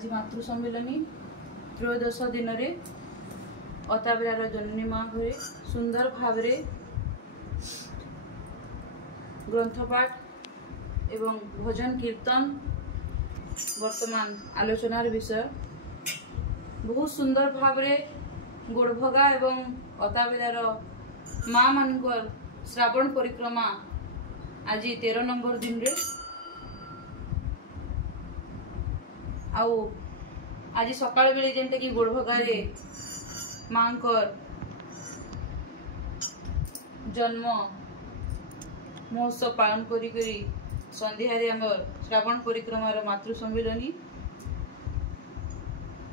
आज मातृ सम्मिलनी त्रयोदश दिन अताबिरार जननी माँ घरे सुंदर भाव ग्रंथपाठ एवं भजन कीर्तन वर्तमान आलोचनार विषय बहुत सुंदर भाव गोड़भगा एवं अताबिरार माँ मानकर श्रावण परिक्रमा आज 13 नंबर दिन रे आउ आज सकाळ बेले जेंटा कि गोड़भगारे मांकर जन्म महोत्सव पालन करी करी संध्यारे आमर श्रावण परिक्रमार मातृ सम्मिलनी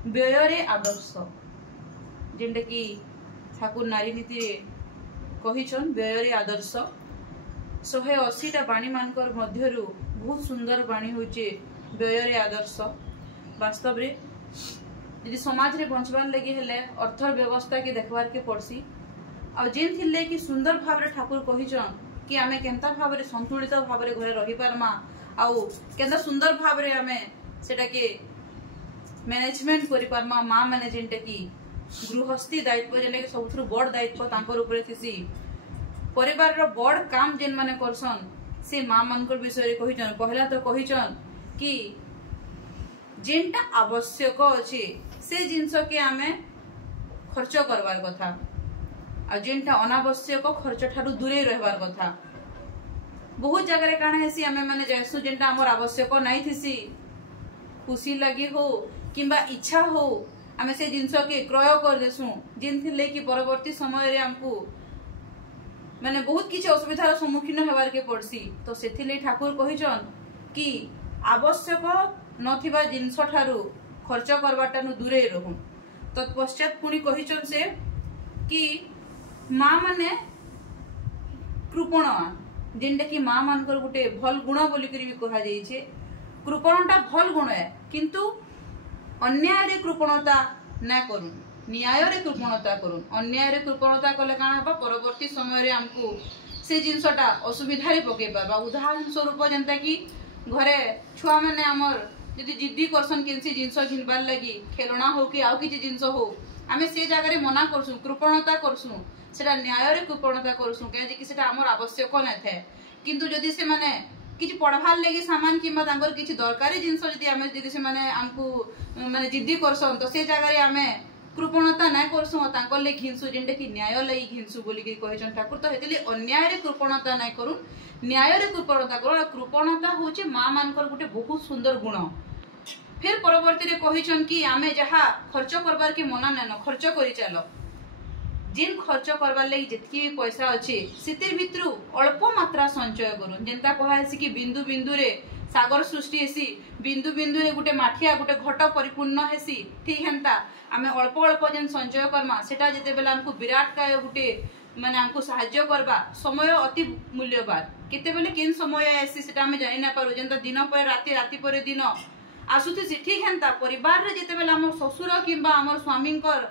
व्ययरे आदर्श जेंटा कि ठाकुर नारी नीति कहिछन व्ययरे आदर्श 180टा बाणी मानकर मध्यरु बहुत सुंदर बाणी होचे व्ययरे आदर्श वास्तव रे यदि समाज रे बंचबार लगी हेले अर्थव्यवस्था के देखबार के पड़सी आ जेन थिले कि सुंदर भाव रे ठाकुर कहिछन कि आमे केनता भाव रे संतुलित भाव रे घरे रही पारमा आउ केनता सुंदर भाव रे आमे सेटा के मैनेजमेंट करि पारमा मां माने जेंटा कि गृहस्थी दायित्व जेने कि सबथुर बड़ दायित्व तांकर ऊपर थिसी परिवार रो बड़ काम जेन माने करसन से मां मानकर विषय रे कहिछन पहला तो कहिछन कि जेनटा आवश्यक अछि से जिंस के आमे खर्च करवार कथा आ जेनटा अनावश्यक खर्च ठारू दूरे रहबार कथा बहुत जगह रे काना हेसी आमे माने जैसु जेनटा हमर आवश्यक नाही थिसी खुशी लगी हो किंबा इच्छा हो आमे से जिंस के क्रय कर देसु जिन थिले कि परवर्ती समय रे हमकु माने बहुत किछ असुविधार सम्मुखीन हेबार के पड़सी तो सेथिले ठाकुर कहिजन कि आवश्यक नथिबा जिंस ठारू खर्च करबाटानु दूरे रहू तत्पश्चात पुणी कहिचन से कि माँ माने कृपण जेनटा कि माँ मानकर गुटे भल गुण बोली करी भी कहा जाइछे कृपणटा भल गुण है किंतु अन्याय रे कृपणता ना करू न्याय रे कृपणता करू अन्याय रे कृपणता कले काना हबा परवर्ती समय रे हमकु से जिंसटा असुविधा रे पके पाबा उदाहरण स्वरूप जेनता कि घरे छुआ माने हमर यदि जिद्दी करसन केनसी जिंस घिनबार लगी खेलना हो कि आउ किछि जिंस हो आमे से जगह रे मना करसु कृपणता करसु सेटा न्याय रे कृपणता करसु के कि सेटा हमर आवश्यक नै थे किंतु जदि से माने किछि पढ़वार लगी सामान किंबा तांगर किछि दरकारी जिंस जदि आमे जदि से माने हमकु माने जिद्दी करसन तो से जगह रे आमे कृपणता नै करसु तांकर ले घिनसु जेंटा कि न्याय लई घिनसु बोली कि कहजन ठाकुर तो हेतली अन्याय रे कृपणता नै करू न्याय रे कृपणता करू कृपणता होचे मां मानकर गुटे बहुत सुंदर गुण फिर परवर्ती रे कहिछन कि आमे जहा खर्च करबार के मना नै न खर्च करि चलो जिन खर्च करबार लागि जतकी भी पैसा अछि सितिर भितरु अल्प मात्रा संचय करू जेंता कहासी कि बिंदु बिंदु रे सागर सृष्टि हेसी बिंदु बिंदु रे गुटे माठिया गुटे घट परिपूर्ण हेसी ठीक हेंता आमे अल्प अल्प जेन संचय करमा सेटा जते बेला हमकु विराट काय गुटे माने हमकु सहाय्य करबा समय अति मूल्यवान केते बेले किन समय आसी सेटा हमें जानि ना पारु जेंता दिन पर राति राति पर दिन आसुथि ठीक हेंता परिवार रे जते बेला हमर ससुर किंबा हमर स्वामींकर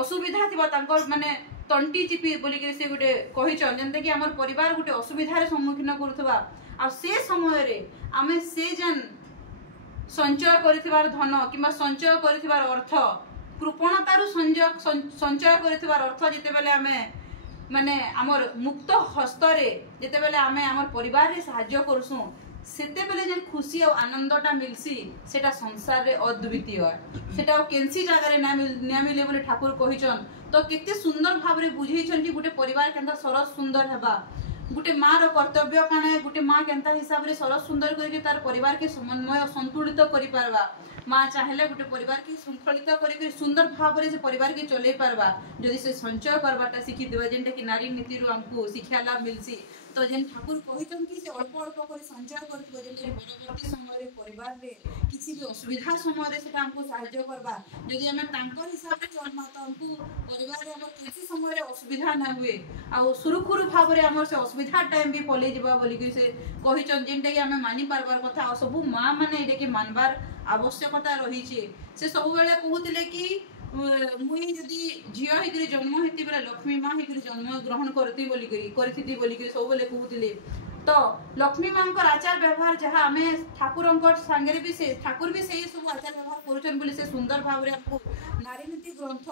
असुविधा थिबा तांकर माने तंटी चिपी बोली के से गुटे कहिचन जेंता कि हमर परिवार गुटे असुविधा रे सम्मुखीन करथबा आ से समय रे आमे से जन संचय करिथिबार धन किंबा संचय करिथिबार अर्थ कृपणतारु संचय करिथिबार अर्थ जते बेले आमे माने हमर मुक्त हस्त रे जते बेले आमे हमर परिवार रे सहाय्य करसु सेते बेले जन खुशी और आनंदटा मिलसी सेटा संसार रे अद्वितीय सेटा केनसी जगह रे ना मिले बोले ठाकुर कहिचन तो केते सुंदर भाव रे बुझैछन कि गुटे परिवार केनता सरस सुंदर हेबा गुटे मां रो कर्तव्य काना है गुटे मां केनता हिसाब रे सरस सुंदर करके तार परिवार के समन्वय संतुलित करि पारबा मां चाहेले गुटे परिवार के शृंखलित करि सुंदर भाव रे से परिवार के चले पारबा जदि से संचय करबाटा सिखि देबा जेंटा कि नारी नीति रो हमकु शिक्षा लाभ मिलसी तो जेन ठाकुर कहितन कि से अल्प अल्प कर संचय करथबो जेन परवर्ती समय रे परिवार रे किसी भी असुविधा समय रे सेटा हमकु सहाय्य करबा जदि हमें तांकर हिसाब रे चलमा तो हमकु परिवार रे हमर किसी समय रे असुविधा ना हुए आ सुरुखुरु भाव रे हमर से असुविधा टाइम भी पले जिबा बोली कि से कहिचन जेंटा कि हमें मानि पारबार कथा सब मां माने एडे कि मानबार आवश्यकता रही छे से सब बेले कहउतिले कि मुई जदी झिया हिकरी जन्म हेती बेला लक्ष्मी मां हिकरी जन्म ग्रहण करती बोली करी करथिती बोली करी सब बेले कहउतिले तो लक्ष्मी मांकर आचार व्यवहार जहाँ आम ठाकुर संगे भी से ठाकुर भी से सब आचार व्यवहार करुछन बोली से सुंदर भाव रे हमको नारी नीति ग्रंथ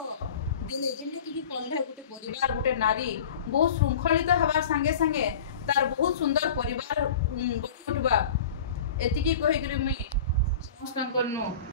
दिले जेंटा कि पढ़ले गोटे परिवार गोटे नारी बहुत श्रृंखलित हवा संगे संगे तार बहुत सुंदर परिवार गढ़ी उठवा एतिकी कहि करी मुई समस्त